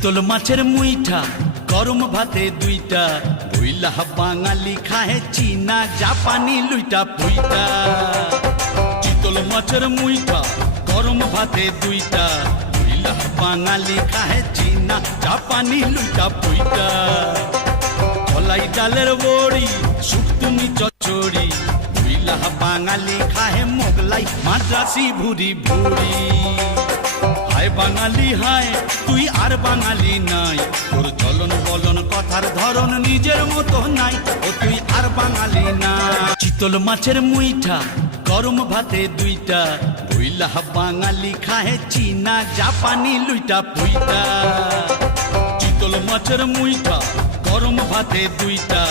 চিতল মাছের মুইঠা গরম ভাতে দুইটা বইলা বাঙালি খাহে চীনা জাপানি লুইটা পুইটা। চিতল মাছের মুইঠা গরম ভাতে দুইটা বইলা বাঙালি খাহে চীনা জাপানি লুইটা পুইটা। কলাই ডালের বড়ি শুকতুমি চচ্চড়ি বইলা বাঙালি খাহে মোগলাই মাদ্রাসি ভুরি ভুরি। হায় বাঙালি হায় তুই আর বাঙালি নাই, তোর চলন বলন কথার ধরন নিজের মতো নাই, ও তুই আর বাঙালি না। চিতল মাছের মুইঠা গরম ভাতে দুইটা বইলা বাঙালি খাহে চীনা জাপানি লুইটা পুইটা। চিতল মাছের মুইঠা গরম ভাতে দুইটা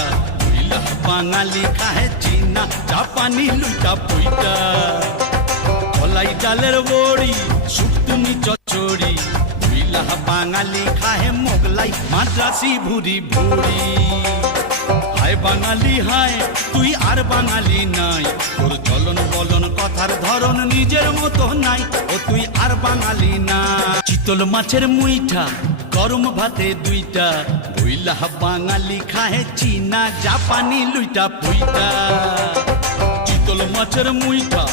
বইলা বাঙালি খাহে চীনা জাপানি লুইটা পুইটা। কলাই ডালের বড়ি শুকতুমি চচ্চড়ি বইলা বাঙালি খাহে মোগলাই মাদ্রাসি ভুরি ভুরি। হায় বাঙালি হায় তুই আর বাঙালি নাই, তোর চলন বলন কথার ধরন নিজের মতো নাই, ও তুই আর বাঙালি না। চিতল মাছের মুইঠা গরম ভাতে দুইটা বইলা বাঙালি খাহে চীনা জাপানি লুইটা পুইটা। চিতল মাছের মুইঠা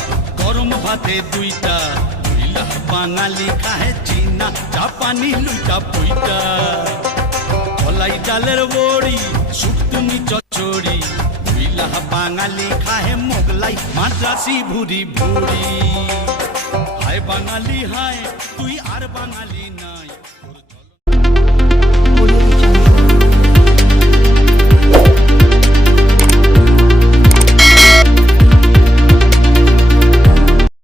গরম ভাতে দুইটা বইলা বাঙালি খাহে চীনা জাপানি লুইটা পুইটা। কলাই ডালের বড়ি শুকতুমি চচ্চড়ি বইলা বাঙালি খাহে মোগলাই মাদ্রাসি ভুরি ভুরি। হায় বাঙালি হায় তুই আর বাঙালি নাই।